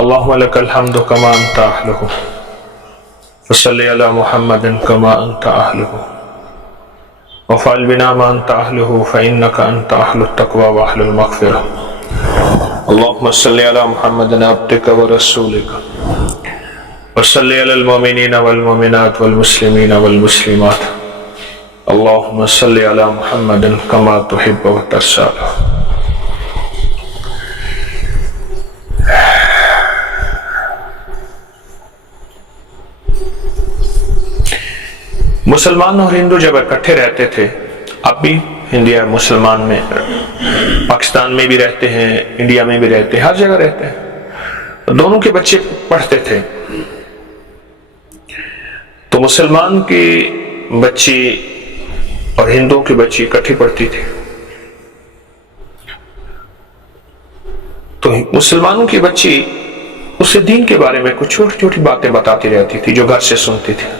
اللهم لك الحمد كما أنت أهله فصل على محمد كما أنت أهله وفعل بنا ما أنت أهله فإنك أنت أهل التقوى وأهل المغفرة. اللهم صل على محمد عبدك ورسولك وصل على المؤمنين والمؤمنات والمسلمين والمسلمات. اللهم صل على محمد كما تحب وترضى. مسلمان اور ہندو جب اکٹھے رہتے تھے، اب بھی انڈیا مسلمان میں پاکستان میں بھی رہتے ہیں، انڈیا میں بھی رہتے ہیں، ہر جگہ رہتے ہیں، دونوں کے بچے پڑھتے تھے، تو مسلمان کی بچی اور ہندو کی بچی اکٹھی پڑھتی تھی، تو مسلمانوں کی بچی اسے دین کے بارے میں کچھ چھوٹی چھوٹی باتیں بتاتی رہتی تھی جو گھر سے سنتی تھی.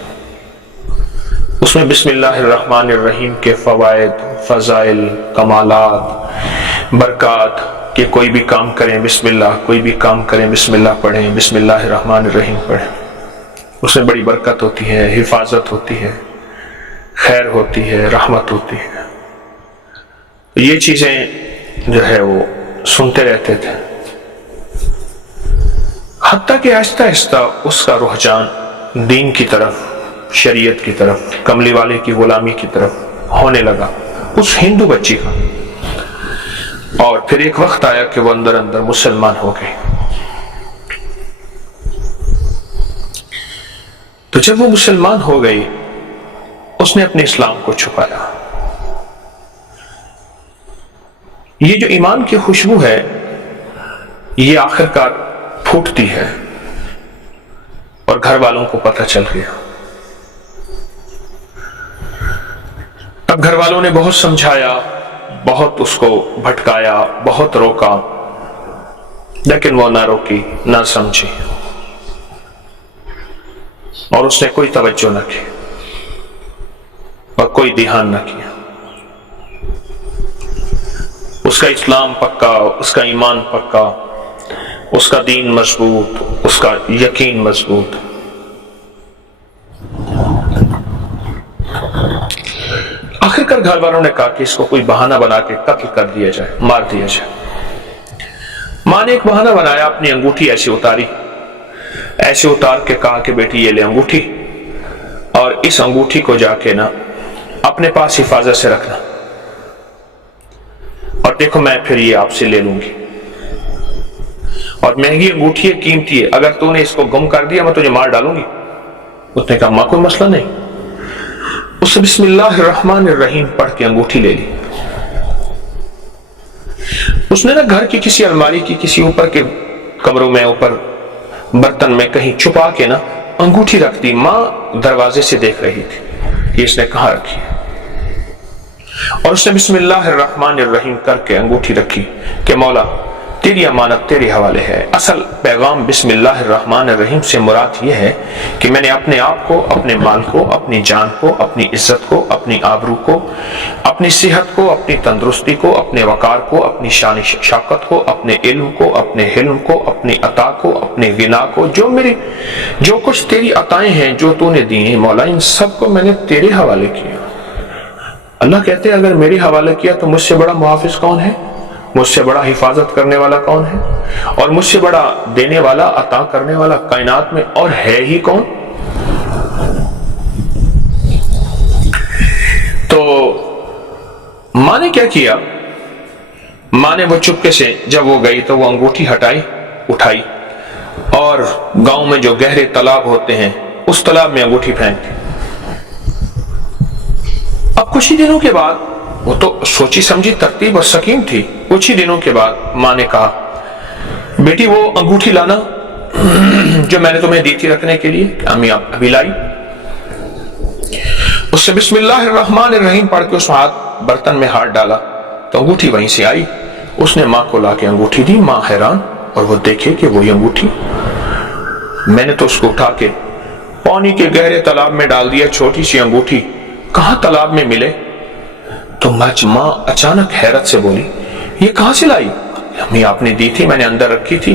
اس میں بسم اللہ الرحمن الرحیم کے فوائد، فضائل، کمالات، برکات، کہ کوئی بھی کام کریں بسم اللہ، کوئی بھی کام کریں بسم اللہ پڑھیں، بسم اللہ الرحمن الرحیم پڑھیں، اس میں بڑی برکت ہوتی ہے، حفاظت ہوتی ہے، خیر ہوتی ہے، رحمت ہوتی ہے. یہ چیزیں جو ہے وہ سنتے رہتے تھے، حتیٰ کہ آہستہ آہستہ اس کا رجحان دین کی طرف، شریعت کی طرف، کملی والے کی غلامی کی طرف ہونے لگا اس ہندو بچی کا. اور پھر ایک وقت آیا کہ وہ اندر اندر مسلمان ہو گئی. تو جب وہ مسلمان ہو گئی، اس نے اپنے اسلام کو چھپایا. یہ جو ایمان کی خوشبو ہے، یہ آخر کار پھوٹتی ہے اور گھر والوں کو پتہ چل گیا. اب گھر والوں نے بہت سمجھایا، بہت اس کو بھٹکایا، بہت روکا، لیکن وہ نہ روکی، نہ سمجھی، اور اس نے کوئی توجہ نہ کی اور کوئی دھیان نہ کیا. اس کا اسلام پکا، اس کا ایمان پکا، اس کا دین مضبوط، اس کا یقین مضبوط. آخر کار گھر والوں نے کہا کہ اس کو کوئی بہانہ بنا کے قتل کر دیا جائے، مار دیا جائے. ماں نے ایک بہانہ بنایا، اپنی انگوٹھی ایسے اتاری، ایسے اتار کے کہا کہ بیٹی یہ لے انگوٹھی، اور اس انگوٹھی کو جا کے نا اپنے پاس حفاظت سے رکھنا، اور دیکھو میں پھر یہ آپ سے لے لوں گی، اور مہنگی انگوٹھی ہے، قیمتی ہے، اگر تو نے اس کو گم کر دیا میں تجھے مار ڈالوں گی. اس نے کہا ماں کوئی مسئلہ نہیں. اس نے بسم اللہ الرحمن الرحیم پڑھ کے انگوٹھی لے لی. اس نے نا گھر کی کسی الماری کی کسی اوپر کے کمروں میں، اوپر برتن میں کہیں چھپا کے نا انگوٹھی رکھ دی. ماں دروازے سے دیکھ رہی تھی کہ اس نے کہاں رکھی ہے، اور اس نے بسم اللہ الرحمن الرحیم کر کے انگوٹھی رکھی کہ مولا تیری امانت تیرے حوالے ہے. اصل پیغام بسم اللہ الرحمن الرحیم سے مراد یہ ہے کہ میں نے اپنے آپ کو، اپنے مال کو، اپنی جان کو، اپنی عزت کو، اپنی آبرو کو، اپنی صحت کو، اپنی تندرستی کو، اپنے وقار کو، اپنی شان شوکت کو، اپنے علم کو، اپنے حلم کو، اپنی عطا کو، اپنے غنا کو، جو کچھ تیری عطائیں ہیں جو تو نے دی ہیں مولا، ان سب کو میں نے تیرے حوالے کیا. اللہ کہتے ہیں اگر میرے حوالے کیا تو مجھ سے بڑا محافظ کون ہے، مجھ سے بڑا حفاظت کرنے والا کون ہے، اور مجھ سے بڑا دینے والا، عطا کرنے والا کائنات میں اور ہے ہی کون. تو ماں نے کیا کیا، ماں نے وہ چپکے سے جب وہ گئی تو وہ انگوٹھی اٹھائی، اور گاؤں میں جو گہرے تالاب ہوتے ہیں اس تالاب میں انگوٹھی پھینک دی. اب کچھ ہی دنوں کے بعد، وہ تو سوچی سمجھی ترتیب اور سکیم تھی، کچھ ہی دنوں کے بعد ماں نے کہا بیٹی وہ انگوٹھی لانا جو میں نے تمہیں دی تھی رکھنے کے لیے. امی آپ ابھی لائی. اس سے بسم اللہ الرحمن الرحیم پڑھ کے اس ہاتھ برتن میں ہاتھ ڈالا تو انگوٹھی وہیں سے آئی. اس نے ماں کو لا کے انگوٹھی دی. ماں حیران، اور وہ دیکھے کہ وہی انگوٹھی، میں نے تو اس کو اٹھا کے پانی کے گہرے تالاب میں ڈال دیا. چھوٹی سی انگوٹھی کہاں تالاب میں ملے. تو ماں اچانک حیرت سے بولی یہ کہاں سے لائی؟ امی آپ نے دی تھی، میں نے اندر رکھی تھی.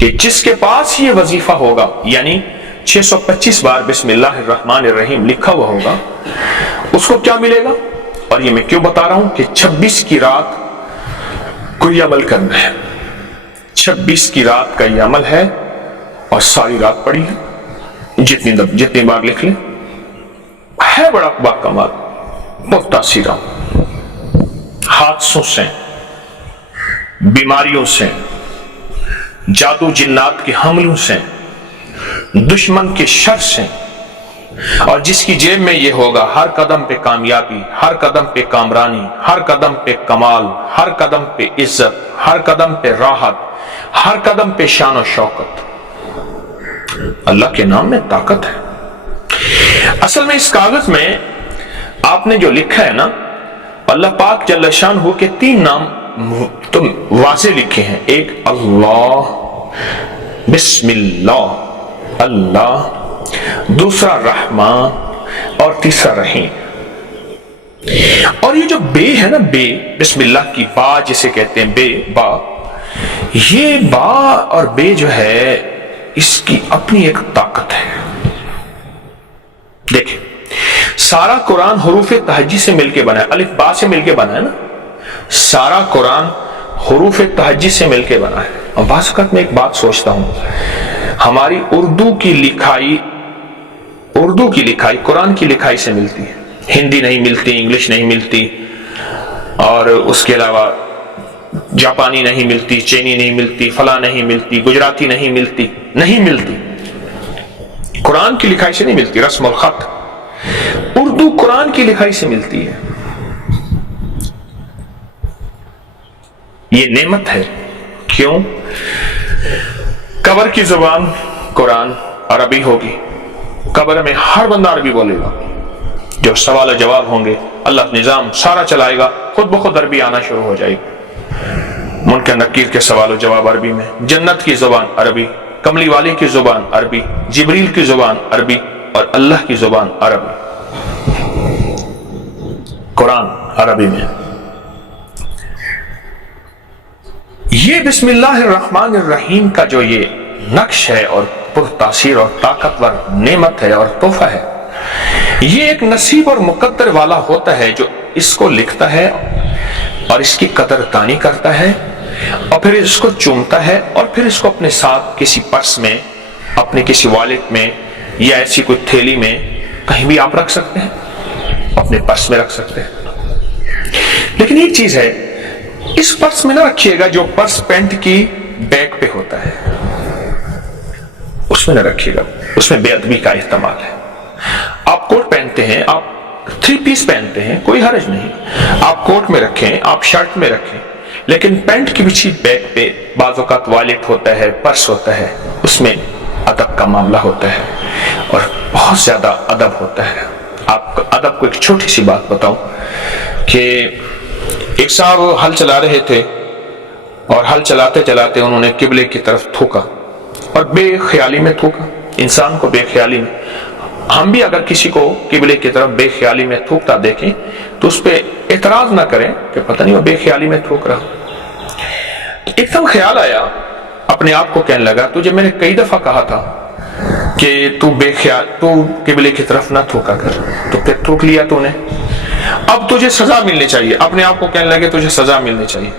کہ جس کے پاس یہ وظیفہ ہوگا، یعنی 625 بار بسم اللہ الرحمن الرحیم لکھا ہوا ہوگا، اس کو کیا ملے گا؟ اور یہ میں کیوں بتا رہا ہوں کہ 26 کی رات کو یہ عمل کرنا ہے، 26 کی رات کا یہ عمل ہے، اور ساری رات پڑھی ہے، جتنی بار لکھ لیں، ہے بڑا باکمال، بہت تاثیرہ، حادثوں سے، بیماریوں سے، جادو جنات کے حملوں سے، دشمن کے شر سے، اور جس کی جیب میں یہ ہوگا، ہر قدم پہ کامیابی، ہر قدم پہ کامرانی، ہر قدم پہ کمال، ہر قدم پہ عزت، ہر قدم پہ راحت، ہر قدم پہ شان و شوکت۔ اللہ کے نام میں طاقت ہے۔ اصل میں اس کاغذ میں آپ نے جو لکھا ہے نا، اللہ پاک جل شانہ کے 3 نام تو واضح لکھے ہیں، ایک اللہ، بسم اللہ، اللہ، دوسرا رحمان، اور تیسرا رحیم۔ اور یہ جو بے ہے نا، بے، بسم اللہ کی با جسے کہتے ہیں، بے، با، یہ با اور بے جو ہے اس کی اپنی ایک طاقت ہے۔ دیکھیں، سارا قرآن حروف تہجی سے مل کے بنا ہے، الف با سے مل کے بنا ہے نا، سارا قرآن حروف تہجی سے مل کے بنا ہے۔ اور بعض اوقات میں ایک بات سوچتا ہوں، ہماری اردو کی لکھائی قرآن کی لکھائی سے ملتی ہے، ہندی نہیں ملتی، انگلش نہیں ملتی، اور اس کے علاوہ جاپانی نہیں ملتی، چینی نہیں ملتی، فلاں نہیں ملتی، گجراتی نہیں ملتی، قرآن کی لکھائی سے نہیں ملتی، رسم الخط اردو قرآن کی لکھائی سے ملتی ہے۔ یہ نعمت ہے، کیوں؟ قبر کی زبان قرآن عربی ہوگی، قبر میں ہر بندہ عربی بولے گا، جو سوال و جواب ہوں گے اللہ نظام سارا چلائے گا، خود بخود عربی آنا شروع ہو جائے گی، منکر نکیر کے سوال و جواب عربی میں، جنت کی زبان عربی، کملی والی کی زبان عربی، جبریل کی زبان عربی، اور اللہ کی زبان عربی، قرآن عربی میں۔ یہ بسم اللہ الرحمن الرحیم کا جو یہ نقش ہے اور پرتاثیر اور طاقتور نعمت ہے اور تحفہ ہے، یہ ایک نصیب اور مقدر والا ہوتا ہے جو اس کو لکھتا ہے اور اس کی قدر دانی کرتا ہے، اور پھر اس کو چومتا ہے، اور پھر اس کو اپنے ساتھ کسی پرس میں، اپنے کسی والیٹ میں، یا ایسی کوئی تھیلی میں کہیں بھی آپ رکھ سکتے ہیں، اپنے پرس میں رکھ سکتے ہیں۔ لیکن ایک چیز ہے، اس پرس میں نہ رکھیے گا جو پرس پینٹ کی بیک پہ ہوتا ہے، اس میں نہ رکھیے گا، اس میں بے ادبی کا احتمال ہے۔ آپ کوٹ پہنتے ہیں، آپ 3 پیس پہنتے ہیں، کوئی حرج نہیں، آپ کوٹ میں رکھیں، آپ شرٹ میں رکھیں، لیکن پینٹ کی پیچھے بیک پہ بعض اوقات والیٹ ہوتا ہے، پرس ہوتا ہے، اس میں ادب کا معاملہ ہوتا ہے، اور بہت زیادہ ادب ہوتا ہے۔ آپ کو ادب کو ایک چھوٹی سی بات بتاؤں کہ ایک صاحب ہل چلا رہے تھے، اور ہل چلاتے چلاتے انہوں نے قبلے کی طرف تھوکا، اور بے خیالی میں تھوکا، انسان کو بے خیالی میں۔ ہم بھی اگر کسی کو قبلے کی طرف بے خیالی میں تھوکتا دیکھیں تو اس پہ اعتراض نہ کریں کہ پتہ نہیں وہ بے خیالی میں تھوک رہا۔ ایک دم خیال آیا، اپنے آپ کو کہنے لگا، تجھے میں نے کئی دفعہ کہا تھا کہ تو قبلے کی طرف نہ تھوکا کر، تو پھر تھوک لیا تو نے، اب تجھے سزا ملنی چاہیے۔ اپنے آپ کو کہنے لگے تجھے سزا ملنی چاہیے،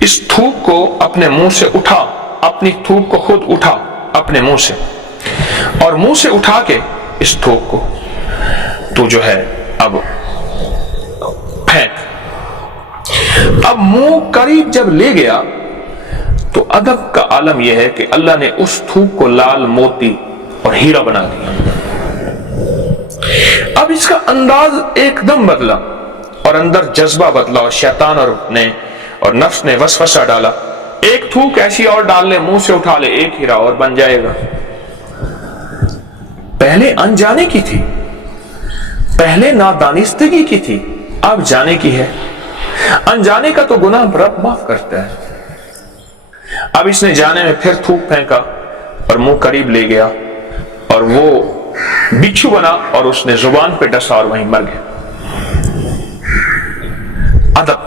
اس تھوک کو اپنے منہ سے اٹھا، اپنی تھوک کو خود اٹھا اپنے منہ سے، اور منہ سے اٹھا کے اس تھوک کو تو جو ہے اب پھینک۔ اب منہ قریب جب لے گیا تو ادب کا عالم یہ ہے کہ اللہ نے اس تھوک کو لال موتی اور ہیرا بنا دیا۔ اب اس کا انداز ایک دم بدلا، اور اندر جذبہ بدلا، اور شیطان اور نفس نے وسوسہ ڈالا، ایک تھوک ایسی اور ڈال لے، منہ سے اٹھا لے، ایک ہیرا اور بن جائے گا۔ پہلے انجانے کی تھی، پہلے نادانستگی کی تھی، اب جانے کی ہے۔ انجانے کا تو گناہ رب معاف کرتا ہے، اب اس نے جانے میں پھر تھوک پھینکا اور منہ قریب لے گیا، اور وہ بچھو بنا، اور اس نے زبان پہ ڈسا اور وہیں مر گیا۔ ادب،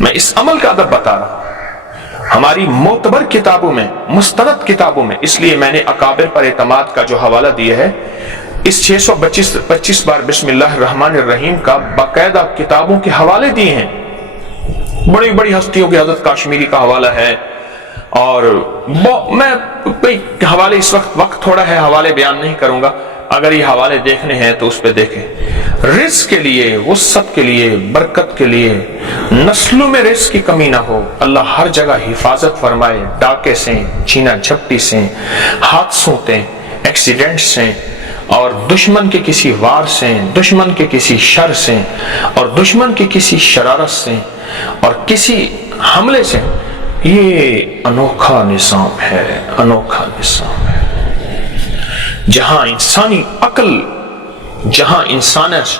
میں اس عمل کا ادب بتا رہا ہوں، ہماری معتبر کتابوں میں، مستند کتابوں میں، اس لیے میں نے اکابر پر اعتماد کا جو حوالہ دیا ہے، اس 625 بار بسم اللہ الرحمن الرحیم کا باقاعدہ کتابوں کے حوالے دیے ہیں، بڑی بڑی ہستیوں کے، حضرت کاشمیری کا حوالہ ہے، اور میں کوئی حوالے، اس وقت تھوڑا ہے، حوالے بیان نہیں کروں گا، اگر یہ حوالے دیکھنے ہیں تو اس پہ دیکھیں۔ رزق کے لیے، وسعت کے لیے، برکت کے لیے، نسلوں میں رزق کی کمی نہ ہو، اللہ ہر جگہ حفاظت فرمائے، ڈاکے سے، چھینا جھپٹی سے، حادثوں سے، ایکسیڈنٹ سے، اور دشمن کے کسی وار سے، دشمن کے کسی شر سے، اور دشمن کی کسی شرارت سے اور کسی حملے سے۔ یہ انوکھا نظام ہے، انوکھا نظام ہے، جہاں انسانی عقل، جہاں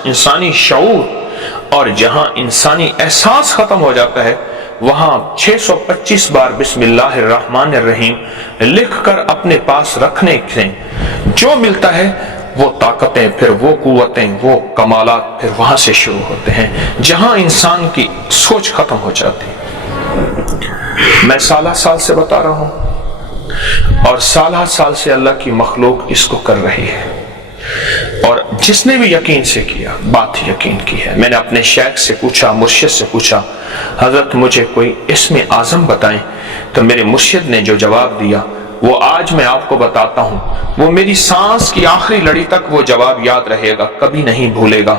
انسانی شعور اور جہاں انسانی احساس ختم ہو جاتا ہے، وہاں 625 بار بسم اللہ الرحمن الرحیم لکھ کر اپنے پاس رکھنے سے جو ملتا ہے، وہ طاقتیں، پھر وہ قوتیں، وہ کمالات پھر وہاں سے شروع ہوتے ہیں، جہاں انسان کی سوچ ختم ہو جاتی ہے۔ میں سالہ سال سے بتا رہا ہوں، اور سالہ سال سے اللہ کی مخلوق اس کو کر رہی ہے، اور جس نے بھی یقین سے کیا، بات یقین کی ہے۔ میں نے اپنے شیخ سے پوچھا، مرشد سے پوچھا، حضرت مجھے کوئی اسم اعظم بتائیں، تو میرے مرشد نے جو جواب دیا وہ آج میں آپ کو بتاتا ہوں، وہ میری سانس کی آخری لڑی تک وہ جواب یاد رہے گا، کبھی نہیں بھولے گا،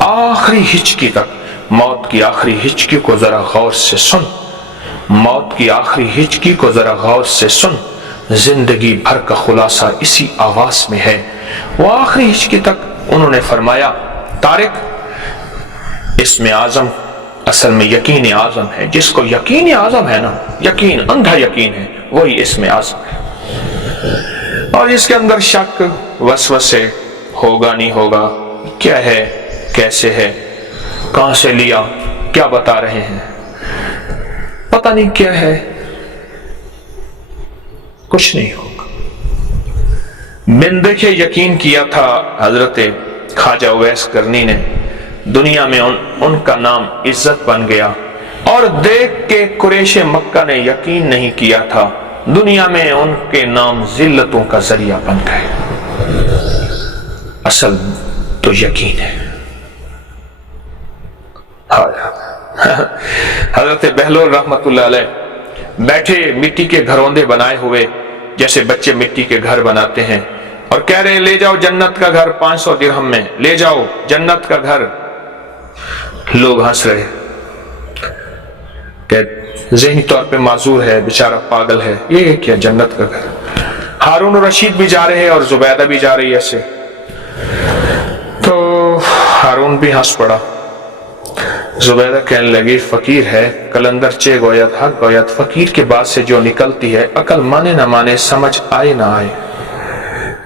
آخری ہچکی تک۔ موت کی آخری ہچکی کو ذرا غور سے سن، موت کی آخری ہچکی کو ذرا غور سے سن، زندگی بھر کا خلاصہ اسی آواز میں ہے۔ وہ آخری ہچکی تک انہوں نے فرمایا، طارق، اسم اعظم اصل میں یقین اعظم ہے، جس کو یقین اعظم ہے نا، یقین، اندھا یقین ہے، وہی اسم اعظم ہے، اور اس کے اندر شک، وسوسے، ہوگا نہیں ہوگا، کیا ہے، کیسے ہے، کہاں سے لیا، کیا بتا رہے ہیں، پتہ نہیں کیا ہے، کچھ نہیں ہوگا۔ بن دیکھے یقین کیا تھا حضرت خواجہ اویس کرنی نے، دنیا میں ان کا نام عزت بن گیا، اور دیکھ کے قریش مکہ نے یقین نہیں کیا تھا، دنیا میں ان کے نام ذلتوں کا ذریعہ بن گئے۔ اصل تو یقین ہے۔ حضرت بہلول رحمت اللہ علیہ بیٹھے مٹی کے گھروندے بنائے ہوئے، جیسے بچے مٹی کے گھر بناتے ہیں، اور کہہ رہے لے جاؤ جنت کا گھر 500 درہم میں، لے جاؤ جنت کا گھر۔ لوگ ہنس رہے کہ ذہنی طور پہ معذور ہے، بیچارہ پاگل ہے، یہ کیا جنت کا گھر۔ ہارون رشید بھی جا رہے ہیں اور زبیدہ بھی جا رہی ہے ایسے، تو ہارون بھی ہنس پڑا، زبیدہ کہنے لگی فقیر ہے، کلندر چے گویت حق گویت، فقیر کے بعد سے جو نکلتی ہے، عقل مانے نہ مانے، سمجھ آئے نہ آئے،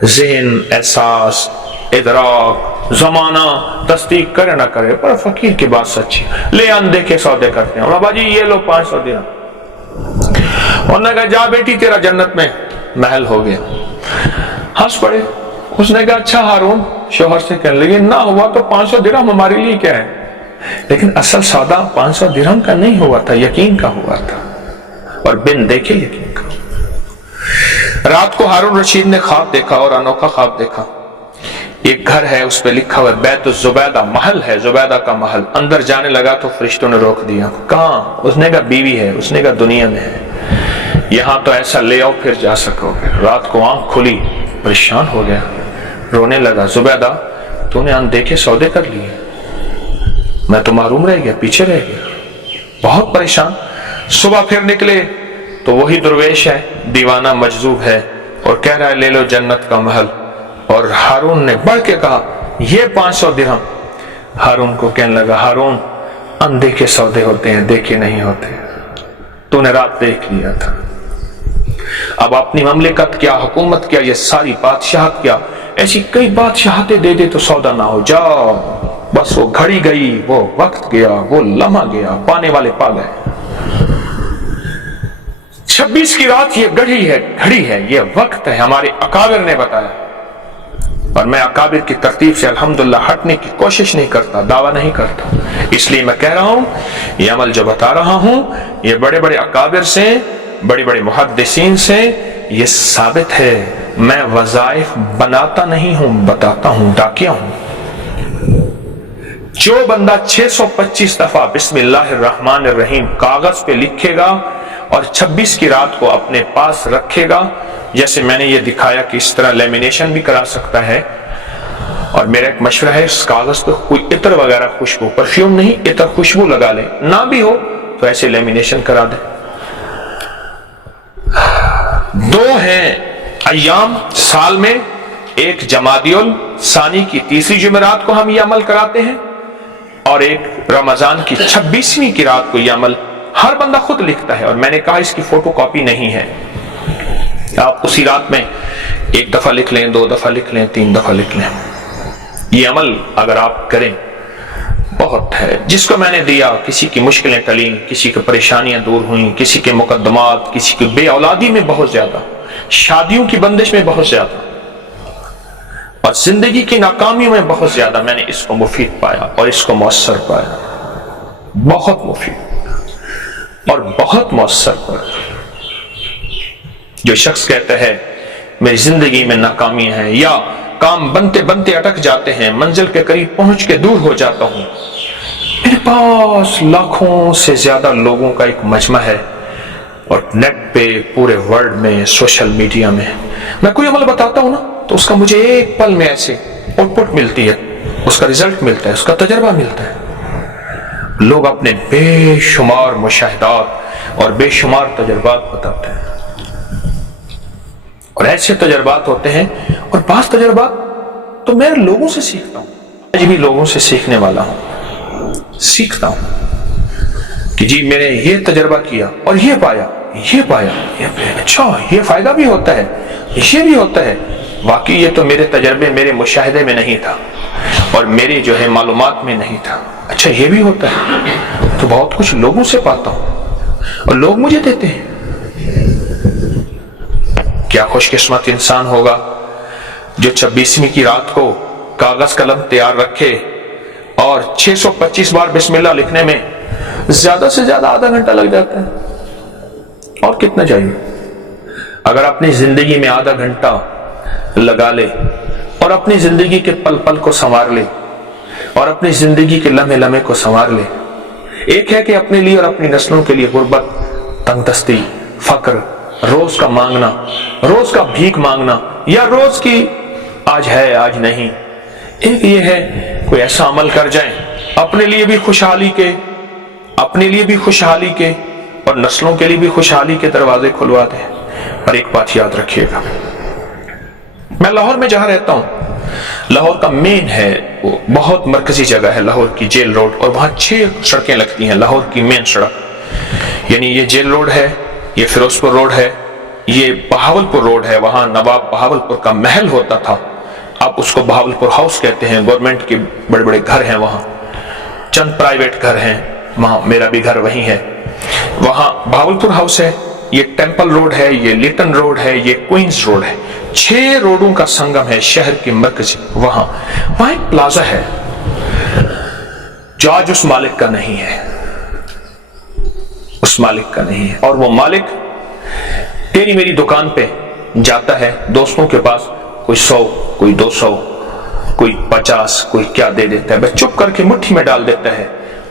ذہن، احساس، ادراک، زمانہ تصدیق کرے نہ کرے، پر فقیر کی بات سچی، لے اندے کے سودے کرتے ہیں، بابا جی یہ لو 500 درہم، انہوں نے کہا جا بیٹی تیرا جنت میں محل ہو گیا۔ ہنس پڑے۔ اس نے کہا اچھا ہارون، شوہر سے کہنے لگے نہ ہوا تو 500 درہم ہمارے لیے کیا ہے، لیکن اصل سودا 500 درہم کا نہیں ہوا تھا، یقین کا ہوا تھا، اور بن دیکھے یقین کا۔ رات کو ہارون رشید نے خواب دیکھا، اور انوکھا خواب دیکھا۔ ایک گھر ہے، اس پہ لکھا ہوا بیت الزبیدہ، محل ہے زبیدہ کا محل۔ اندر جانے لگا تو فرشتوں نے روک دیا، کہاں؟ اس نے کہا بیوی ہے، اس نے کہا دنیا میں ہے، یہاں تو ایسا لے آؤ پھر جا سکو گے۔ رات کو آنکھ کھلی، پریشان ہو گیا، رونے لگا، زبیدہ تو نے اندیکھے سودے کر لیے، میں تو معروم رہ گیا، پیچھے رہ گیا، بہت پریشان۔ صبح پھر نکلے تو وہی درویش ہے، دیوانہ مجذوب ہے، اور کہہ رہا ہے لے لو جنت کا محل، اور ہارون نے بڑھ کے کہا یہ 500 درہم۔ ہارون کو کہنے لگا ہارون، اندیکھے سودے ہوتے ہیں، دیکھے نہیں ہوتے، تو نے رات دیکھ لیا تھا، اب اپنی مملکت کیا، حکومت کیا، یہ ساری بادشاہت کیا، ایسی کئی بادشاہتیں دے دے تو سودا نہ ہو، جاؤ بس وہ گھڑی گئی، وہ وقت گیا، وہ لمحہ گیا، پانے والے پا گئے۔ 26 کی رات یہ گھڑی ہے، یہ وقت ہے، ہمارے اکابر نے بتایا۔ اور میں اکابر کی ترتیب سے الحمدللہ ہٹنے کی کوشش نہیں کرتا، دعویٰ نہیں کرتا، اس لیے میں کہہ رہا ہوں یہ عمل جو بتا رہا ہوں یہ بڑے بڑے اکابر سے، بڑے بڑے محدثین سے یہ ثابت ہے۔ میں وظائف بناتا نہیں ہوں، بتاتا ہوں، ڈاکیا ہوں۔ جو بندہ 625 دفعہ بسم اللہ الرحمن الرحیم کاغذ پہ لکھے گا اور 26 کی رات کو اپنے پاس رکھے گا، جیسے میں نے یہ دکھایا کہ اس طرح لیمینیشن بھی کرا سکتا ہے، اور میرا ایک مشورہ ہے اس کاغذ پہ کوئی عطر وغیرہ خوشبو، پرفیوم نہیں، عطر خوشبو لگا لے، نہ بھی ہو تو ایسے لیمینیشن کرا دے۔ 2 ہیں ایام سال میں، ایک جمادی الثانی کی تیسری جمعرات کو ہم یہ عمل کراتے ہیں، اور ایک رمضان کی 26ویں کی رات کو یہ عمل ہر بندہ خود لکھتا ہے، اور میں نے کہا اس کی فوٹو کاپی نہیں ہے، آپ اسی رات میں 1 دفعہ لکھ لیں، 2 دفعہ لکھ لیں، 3 دفعہ لکھ لیں۔ یہ عمل اگر آپ کریں بہت ہے، جس کو میں نے دیا کسی کی مشکلیں ٹلیں، کسی کی پریشانیاں دور ہوئیں، کسی کے مقدمات، کسی کی بے اولادی میں بہت زیادہ، شادیوں کی بندش میں بہت زیادہ، اور زندگی کی ناکامیوں میں بہت زیادہ، میں نے اس کو مفید پایا اور اس کو مؤثر پایا، بہت مفید اور بہت مؤثر پایا۔ جو شخص کہتا ہے میری زندگی میں ناکامی ہے، یا کام بنتے بنتے اٹک جاتے ہیں، منزل کے قریب پہنچ کے دور ہو جاتا ہوں، میرے پاس لاکھوں سے زیادہ لوگوں کا ایک مجمع ہے، اور نیٹ پہ پورے ورلڈ میں، سوشل میڈیا میں کوئی عمل بتاتا ہوں نا تو اس کا مجھے ایک پل میں ایسے آؤٹ پٹ ملتی ہے، اس کا رزلٹ ملتا ہے، اس کا تجربہ ملتا ہے۔ لوگ اپنے بے شمار مشاہدات اور بے شمار تجربات بتاتے ہیں، اور ایسے تجربات ہوتے ہیں، اور بعض تجربات تو میں لوگوں سے سیکھتا ہوں، آج بھی لوگوں سے سیکھنے والا ہوں، سیکھتا ہوں کہ جی میں نے یہ تجربہ کیا اور یہ پایا، اچھا یہ فائدہ بھی ہوتا ہے، یہ بھی ہوتا ہے، واقعی یہ تو میرے تجربے، میرے مشاہدے میں نہیں تھا، اور میری جو ہے معلومات میں نہیں تھا، اچھا یہ بھی ہوتا ہے، تو بہت کچھ لوگوں سے پاتا ہوں اور لوگ مجھے دیتے ہیں۔ کیا خوش قسمت انسان ہوگا جو 26ویں کی رات کو کاغذ قلم تیار رکھے اور 625 بار بسم اللہ لکھنے میں زیادہ سے زیادہ آدھا گھنٹہ لگ جاتا ہے، اور کتنا چاہیے؟ اگر اپنی زندگی میں آدھا گھنٹہ لگا لے اور اپنی زندگی کے پل پل کو سنوار لے اور اپنی زندگی کے لمحے لمحے کو سنوار لے، ایک ہے کہ اپنے لیے اور اپنی نسلوں کے لیے غربت، تنگ دستی، فقر، روز کا مانگنا، روز کا بھیک مانگنا، یا روز کی آج ہے آج نہیں، ایک یہ ہے کوئی ایسا عمل کر جائیں اپنے لیے بھی خوشحالی کے، اپنے لیے بھی خوشحالی کے اور نسلوں کے لیے بھی خوشحالی کے دروازے کھلوا دیں۔ اور ایک بات یاد رکھیے گا، میں لاہور میں جہاں رہتا ہوں، لاہور کا مین ہے، وہ بہت مرکزی جگہ ہے، لاہور کی جیل روڈ، اور وہاں 6 سڑکیں لگتی ہیں، لاہور کی مین سڑک، یعنی یہ جیل روڈ ہے، یہ فیروز پور روڈ ہے، یہ بہاول پور روڈ ہے، وہاں نواب بہاول پور کا محل ہوتا تھا، اب اس کو بہاول پور ہاؤس کہتے ہیں، گورنمنٹ کے بڑے بڑے گھر ہیں وہاں، چند پرائیویٹ گھر ہیں وہاں، میرا بھی گھر وہیں ہے، وہاں بہاول پور ہاؤس ہے، یہ ٹیمپل روڈ ہے، یہ لیٹن روڈ ہے، یہ کوئنز روڈ ہے، 6 روڈوں کا سنگم ہے شہر کے مرکز، وہاں ایک پلازا ہے جو آج اس مالک کا نہیں ہے، اس مالک کا نہیں ہے، اور وہ مالک تیری میری دکان پہ جاتا ہے دوستوں کے پاس، کوئی 100 کوئی 200 کوئی 50 کوئی کیا دے دیتا ہے، بس چپ کر کے مٹھی میں ڈال دیتا ہے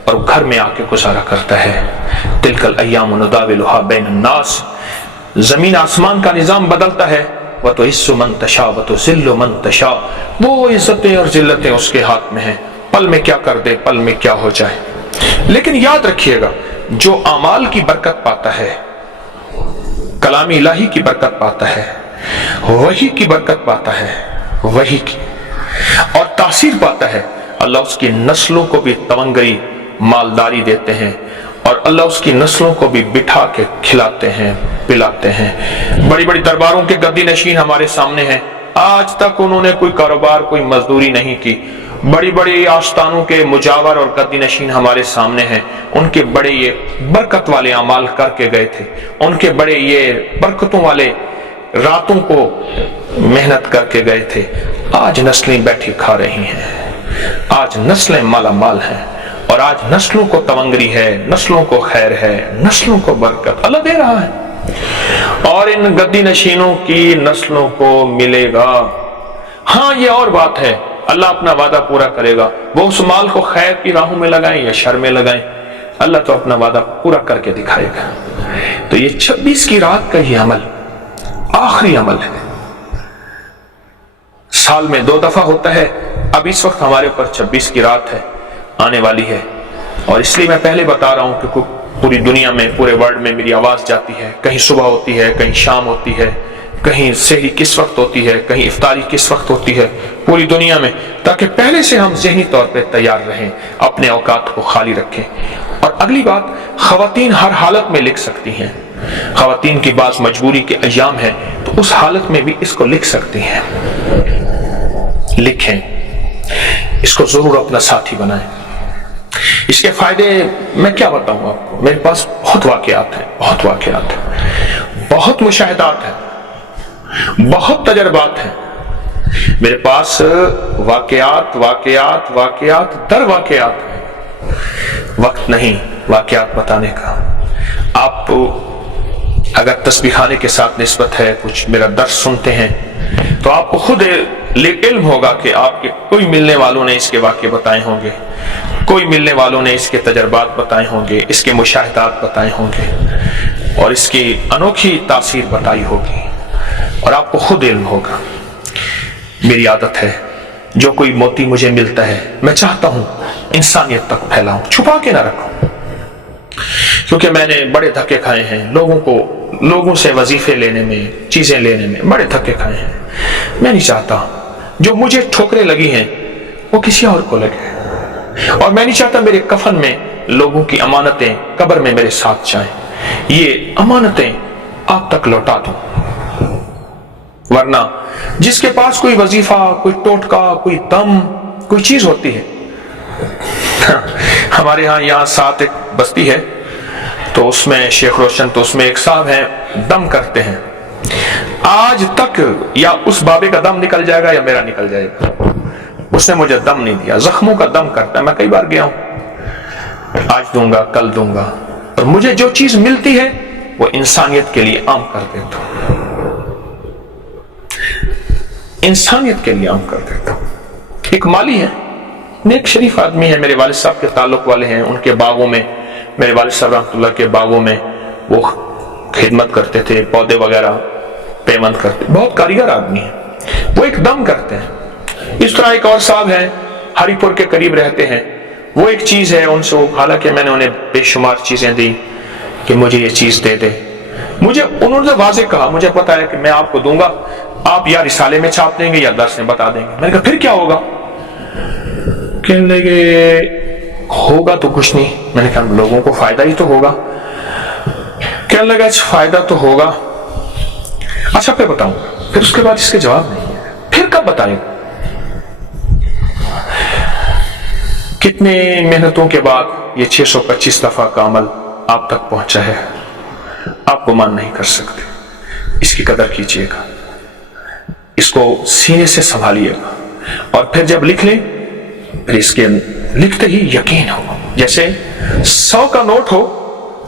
اور گھر میں آ کے گزارا کرتا ہے۔ تلک الایام نداولها بین الناس، زمین آسمان کا نظام بدلتا ہے، وتعز من تشاء وتذل من تشاء، وہ عزتیں اور ذلتیں اس کے ہاتھ میں ہیں، پل میں کیا کر دے، پل میں کیا ہو جائے۔ لیکن یاد رکھیے گا، جو اعمال کی برکت پاتا ہے، کلام الہی کی برکت پاتا ہے، وحی کی برکت پاتا ہے، وحی کی، اور تاثیر پاتا ہے، اللہ اس کی نسلوں کو بھی تونگری مالداری دیتے ہیں، اور اللہ اس کی نسلوں کو بھی بٹھا کے کھلاتے ہیں، پلاتے ہیں۔ بڑی بڑی درباروں کے گدی نشین ہمارے سامنے ہیں، آج تک انہوں نے کوئی کاروبار، کوئی مزدوری نہیں کی، بڑی بڑی آستانوں کے مجاور اور گدی نشین ہمارے سامنے ہیں، ان کے بڑے یہ برکت والے اعمال کر کے گئے تھے، ان کے بڑے یہ برکتوں والے راتوں کو محنت کر کے گئے تھے، آج نسلیں بیٹھی کھا رہی ہیں، آج نسلیں مالا مال ہیں، اور آج نسلوں کو تونگری ہے، نسلوں کو خیر ہے، نسلوں کو برکت اللہ دے رہا ہے، اور ان گدی نشینوں کی نسلوں کو ملے گا۔ ہاں یہ اور بات ہے، اللہ اپنا وعدہ پورا کرے گا، وہ اس مال کو خیر کی راہوں میں لگائیں یا شر میں لگائیں، اللہ تو اپنا وعدہ پورا کر کے دکھائے گا۔ تو یہ 26 کی رات کا یہ عمل آخری عمل ہے، سال میں 2 دفعہ ہوتا ہے، اب اس وقت ہمارے اوپر 26 کی رات ہے، آنے والی ہے، اور اس لیے میں پہلے بتا رہا ہوں کہ پوری دنیا میں، پورے ورلڈ میں میری آواز جاتی ہے، کہیں صبح ہوتی ہے، کہیں شام ہوتی ہے، کہیں سحری کس وقت ہوتی ہے، کہیں افطاری کس وقت ہوتی ہے، پوری دنیا میں، تاکہ پہلے سے ہم ذہنی طور پہ تیار رہیں، اپنے اوقات کو خالی رکھیں۔ اور اگلی بات، خواتین ہر حالت میں لکھ سکتی ہیں، خواتین کی بعض مجبوری کے ایام ہیں تو اس حالت میں بھی اس کو لکھ سکتی ہیں، لکھیں، اس کو ضرور اپنا ساتھی بنائیں۔ اس کے فائدے میں کیا بتاؤں آپ کو، میرے پاس بہت واقعات ہیں، بہت واقعات ہیں، بہت مشاہدات ہیں، بہت تجربات ہیں، میرے پاس واقعات واقعات واقعات در واقعات ہیں، وقت نہیں واقعات بتانے کا۔ آپ اگر تسبیح خانے کے ساتھ نسبت ہے، کچھ میرا درس سنتے ہیں تو آپ کو خود علم ہوگا کہ آپ کے کوئی ملنے والوں نے اس کے واقعے بتائے ہوں گے، کوئی ملنے والوں نے اس کے تجربات بتائے ہوں گے، اس کے مشاہدات بتائے ہوں گے، اور اس کی انوکھی تاثیر بتائی ہوگی، اور آپ کو خود علم ہوگا۔ میری عادت ہے، جو کوئی موتی مجھے ملتا ہے میں چاہتا ہوں انسانیت تک پھیلاؤں، چھپا کے نہ رکھوں، کیونکہ میں نے بڑے دھکے کھائے ہیں، لوگوں سے وظیفے لینے میں، چیزیں لینے میں بڑے دھکے کھائے ہیں۔ میں نہیں چاہتا جو مجھے ٹھوکریں لگی ہیں وہ کسی اور کو لگے، اور میں نہیں چاہتا میرے کفن میں لوگوں کی امانتیں قبر میں میرے ساتھ جائیں، یہ امانتیں آپ تک لوٹا دوں۔ ورنہ جس کے پاس کوئی وظیفہ، کوئی ٹوٹکا، کوئی دم، کوئی چیز ہوتی ہے، ہمارے ہاں یہاں ساتھ ایک بستی ہے تو اس میں شیخ روشن، تو اس میں ایک صاحب ہیں دم کرتے ہیں، آج تک یا اس بابے کا دم نکل جائے گا یا میرا نکل جائے گا، اس نے مجھے دم نہیں دیا، زخموں کا دم کرتا ہے، میں کئی بار گیا ہوں، آج دوں گا کل دوں گا، اور مجھے جو چیز ملتی ہے وہ انسانیت کے لیے عام کر دیتا ہوں، انسانیت کے لیے عام کر دیتا ہوں۔ ایک مالی ہے، نیک شریف آدمی ہے، میرے والد صاحب کے تعلق والے ہیں، ان کے باغوں میں، میرے والد صاحب رحمۃ اللہ کے باغوں میں وہ خدمت کرتے تھے، پودے وغیرہ پیمند کرتے، بہت کاریگر آدمی ہیں، وہ ایک دم کرتے ہیں۔ اس طرح ایک اور صاحب ہیں، ہری پور کے قریب رہتے ہیں، وہ ایک چیز ہے ان سے، حالانکہ میں نے انہیں بے شمار چیزیں دی کہ مجھے یہ چیز دے دے، مجھے انہوں نے واضح کہا، مجھے پتا ہے کہ میں آپ کو دوں گا، آپ یا رسالے میں چھاپ دیں گے یا درس میں بتا دیں گے۔ میں نے کہا پھر کیا ہوگا؟ کہنے لگے ہوگا تو کچھ نہیں۔ میں نے کہا لوگوں کو فائدہ ہی تو ہوگا۔ کہنے لگا فائدہ تو ہوگا، اچھا پھر بتاؤں گا۔ پھر اس کے بعد اس کے جواب نہیں ہے، پھر کب بتائیں؟ کتنے محنتوں کے بعد یہ 625 دفعہ کا عمل آپ تک پہنچا ہے، آپ گمان نہیں کر سکتے۔ اس کی قدر کیجئے گا، اس کو سینے سے سنبھالیے گا، اور پھر جب لکھ لیں پھر اس کے لکھتے ہی یقین ہو، جیسے 100 کا نوٹ ہو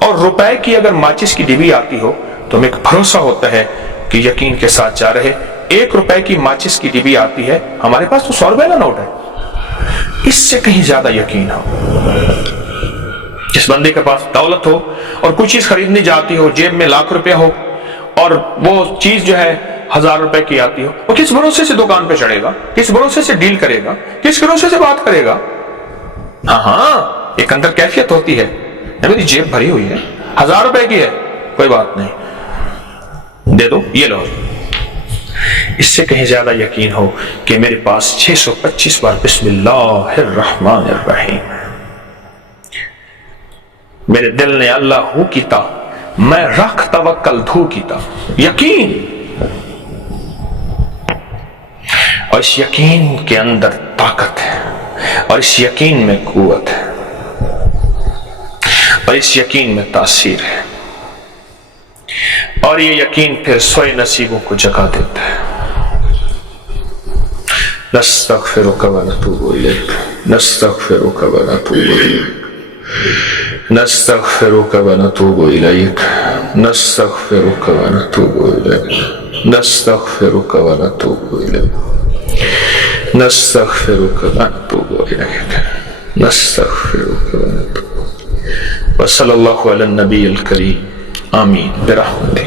اور روپے کی اگر ماچس کی ڈبی آتی ہو تو ہمیں ایک بھروسہ ہوتا ہے کہ یقین کے ساتھ جا رہے، 1 روپے کی ماچس کی ڈبی آتی ہے، ہمارے پاس تو 100 روپے کا نوٹ ہے، اس سے کہیں زیادہ یقین ہو۔ جس بندے کے پاس دولت ہو اور کوئی چیز خریدنی جاتی ہو، جیب میں لاکھ روپے ہو اور وہ چیز جو ہے 1000 روپے کی آتی ہو، وہ کس بھروسے سے دکان پہ چڑھے گا، کس بھروسے سے ڈیل کرے گا، کس بھروسے سے بات کرے گا؟ ہاں ایک اندر کیفیت ہوتی ہے، میری جیب بھری ہوئی ہے، 1000 روپے کی ہے، کوئی بات نہیں، دے دو، یہ لو۔ اس سے کہیں زیادہ یقین ہو کہ میرے پاس 625 بار بسم اللہ الرحمن الرحیم، میرے دل نے اللہ ہو کیتا، میں رکھ توکل دھو کیتا، یقین، اور اس یقین کے اندر طاقت ہے، اور اس یقین میں قوت ہے، اور اس یقین میں تاثیر ہے، اور یہ یقین پھر سوئے نصیبوں کو جگا دیتا ہے۔ نستغفرك ونتوب إليك نستغفرك ونتوب إليك نستغفرك ونتوب إليك نستغفرك ونتوب إليك نستغفرك ونتوب إليك نستغفرك ونتوب إليك نستغفرك ونتوب. وصلى الله على النبي الكريم آمين برحمتك.